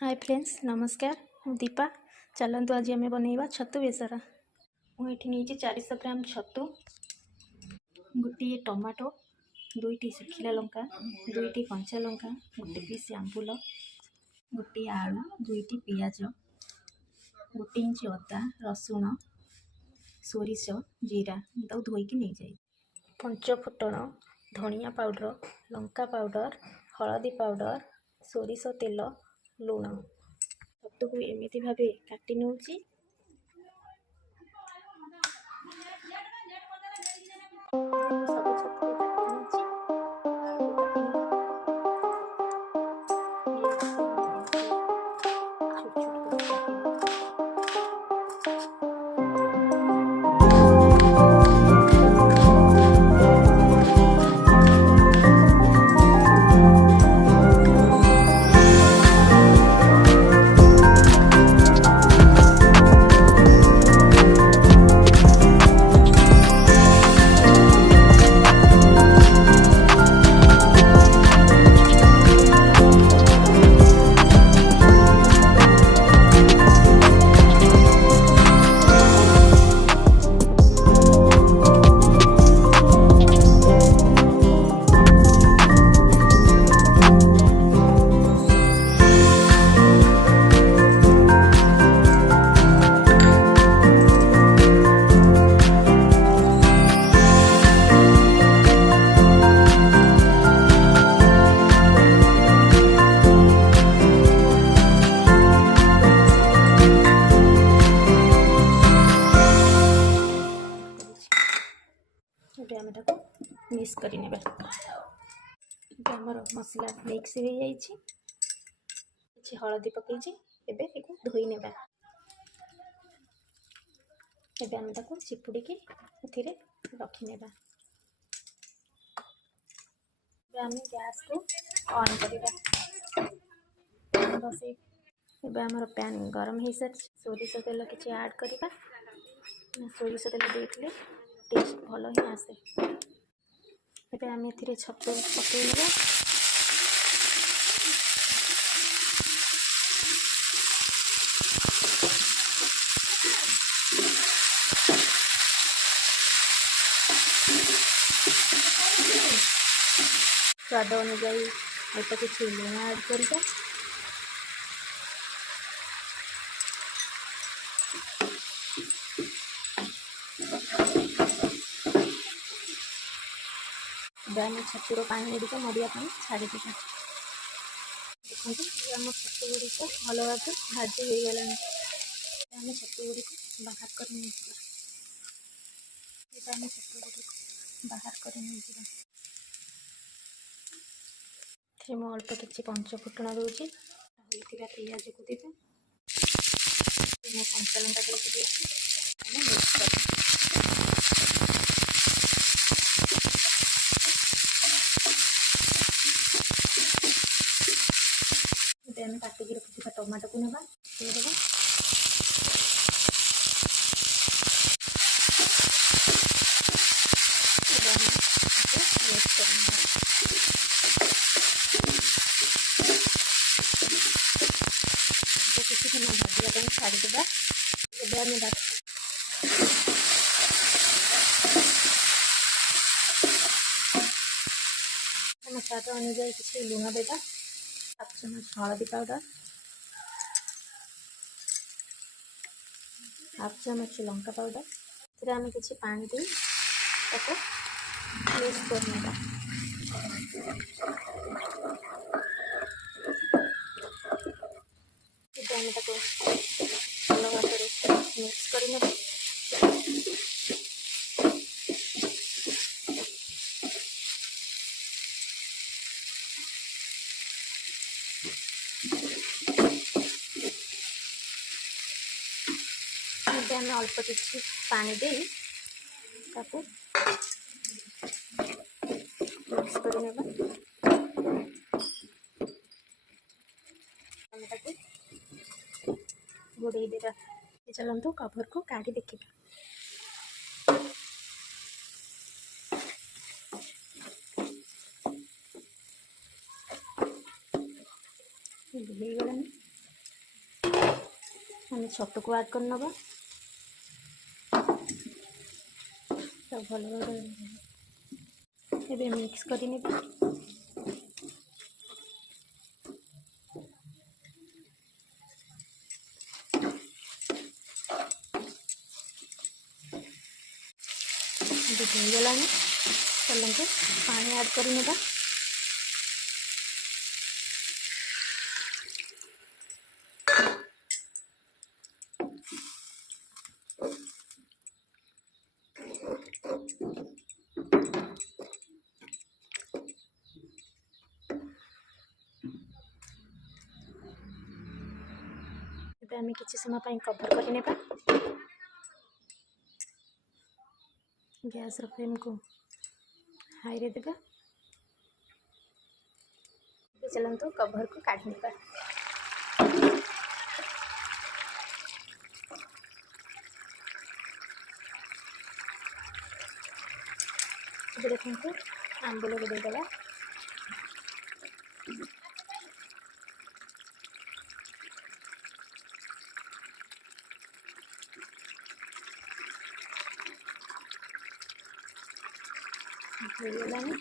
Hi friends नमस्कार मु दीपा चलतु आज आम बनइबा छतु बेसर मुझे 400 ग्राम छतु गोटे टमाटो दुईटी सुखिला लंका दुईटी कंचा लंका गोटे पीस आंबुल गोटे आलू दुईटी पियाज गोटे इंच अदा रसुण सोरिष जीरा धोईकी नहीं जाए पंचफुटण धनिया पाउडर लंका पाउडर हलदी पाउडर सोरिष तेल लुण छतु को एमती भाव काटी नौची मिक्स करें आमर मसला मिक्स हो जाइए हलदी पकई धोई ने आम चिपुड़ी रखने आम गैस को ऑन करवा बस आमर पैन गरम हो सारी सोरिष तेल किसी ऐड करवा सोरिष तेल देते टेस्ट भल ही आसे ଏବେ ଆମେ ଏଥିରେ ଛତୁ ପକାଇବା स्वाद अनुଯାୟୀ ଅଳ୍ପ କିଛି ଲୁଣ ଆଡ୍ କରିବା आम छतुर पानी गुड़िक मरिया छाड़ी देखो आम छतु गुड़िक भल भाव भाजी हो गला आम छतु गुड़िक बाहर कर छतु गुड़िक बाहर कर अल्प किसी पंचफुटण दूसरी पियाज को देते कंचा लंका देती मिक्स कर आम काटिक रखा टमाटो को ना देदेव किसी समय भाजवा छाड़ीदा आम स्वाद अनुଯାୟୀ किसी लुण देवा हाफ चामच हलदी पाउडर हाफ चामच लंका पाउडर आम किसी पानी दे मिक्स करने आम भल भाव मिक्स कर आम अल्प किसी पानी दे मिक्स कर घोड़े देगा चलते कवर को काढ़ी देखिए ହେଇଗଲାଣି आम छतु को आड कर नवा सब भल भाव मिक्स कर गला चलते पानी आड कर आम कि समय कभर कर गैस फ्लेम को हाई रे देगा। चलते कभर को काट नेबा। देखते आंबुल को देदेगा। हो गलानी